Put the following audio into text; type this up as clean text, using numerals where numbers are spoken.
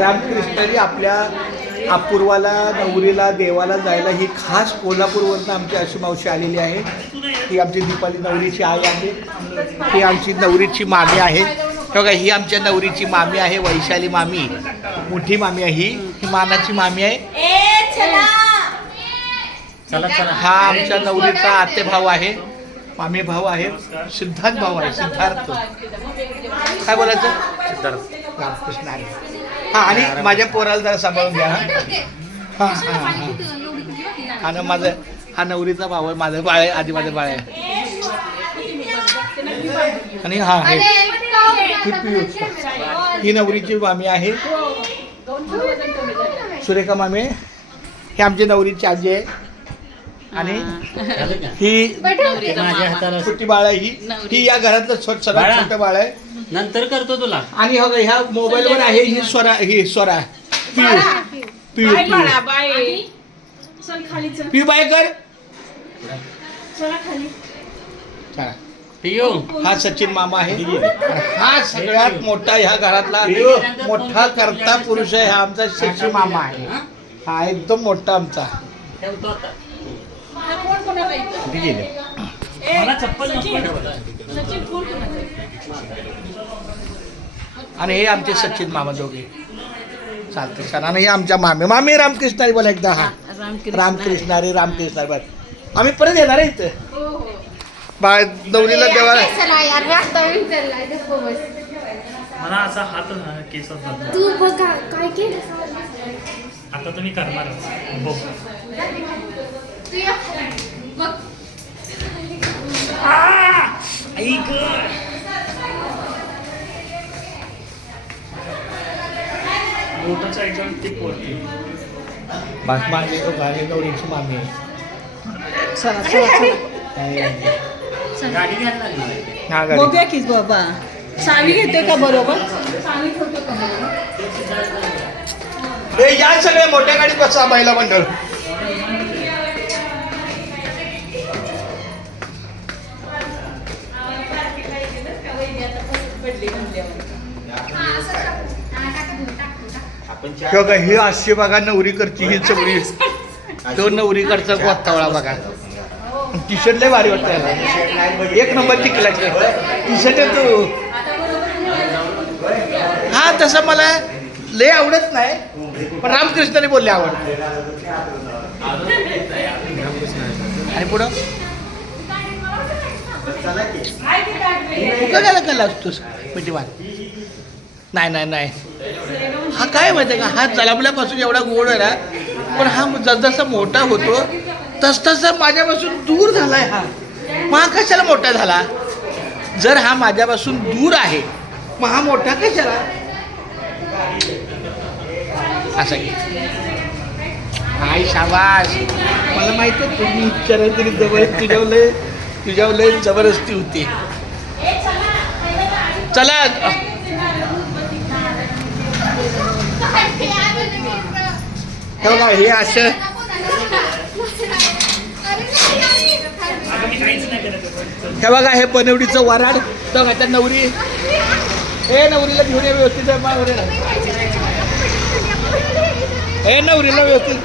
रामकृष्णाजी आपल्या अपूर्वाला नवरीला देवाला जायला ही खास कोल्हापूरवरनं आमची अशी मावशी आलेली आहे. ही आमची दीपाली नवरीची आई आहे. ही आमची नवरीची मामी आहे. बघा ही आमच्या नवरीची मामी आहे, वैशाली मामी, मोठी मामी आहे. ही मानाची मामी आहे. हा आमच्या नवरीचा आते भाऊ आहे, मामी भाऊ आहे, सिद्धार्थ भाऊ आहे. सिद्धार्थ काय बोलायचं? सिद्धार्थ रामकृष्ण आहे. हा आणि माझ्या पोराला जरा सांभाळून घ्या. हा हा हा आणि माझं हा नवरीचा भाऊ आहे, माझं बाळ आहे, आधी माझं बाळ आहे. आणि हा आहे ही नवरीची मामी आहे, सुरेखा मामी. ही आमची नवरीची आजी आहे. आणि ही माझ्या हाताला छोटी बाळ आहे. ही या घरातलं सगळं छोटं बाळ आहे. नंतर करतो तुला. आणि हो ह्या मोबाईलवर आहे ही स्वरा, ही स्वरा पियू पियू पियू बाय कर. चला पियू हा सचिन मामा आहे. हा सगळ्यात मोठा ह्या घरातला मोठा करता पुरुष आहे. हा आमचा सचिन मामा आहे. हा एकदम मोठा आमचा. आणि हे आमचे सचिन मामा दोघे चालते छान. आणि हे आमच्या मामी मामी रामकृष्णारी बोला एकदा. हा रामकृष्णारी रामकृष्णारी बरं. आम्ही परत येणार आहे इथं बाळ नवरीला देवाला. मला असा हात केसात जातो. तू बघा काय केलं. आता तुम्ही करणार बोटाच्या याच्यावर ती पोरती माझी नवरीची मामी आहे. गाडी घ्यायला लागली. हा गाडी. बघूया की बाबा सावी घेतोय का बरोबर. हे या सगळ्या मोठ्या गाडीत बसा महिला मंडळ. ही अशी बघा नवरीकडची ही चवरी. तो नवरीकडचा गोत्तावळा बघा. टी शर्ट लय भारी वाटतं याला. एक नंबरची क्लास टी शर्ट आहे तू. हा तसं मला लय आवडत नाही पण रामकृष्णाने बोलले आवडते. आणि पुढं काय लागतोस म्हणजे नाही नाही नाही. हा काय माहिती आहे का, हा जलाबल्यापासून एवढा गोड आहे ना, पण हा जसजसा मोठा होतो तसतसा माझ्यापासून दूर झालाय. हा हा कशाला मोठा झाला. जर हा माझ्यापासून दूर आहे मग हा मोठा कशाला असं की. हाय शाबास. मला माहिती आहे तुम्ही विचाराय तरी जवळ तुझ्यावर लय जबरदस्ती होती. चला बघा हे असं हे बघा हे बनवडीचं वराड. बघा त्या नवरी हे नवरीला घेऊन ये व्यवस्थित. हे नवरीला व्यवस्थित.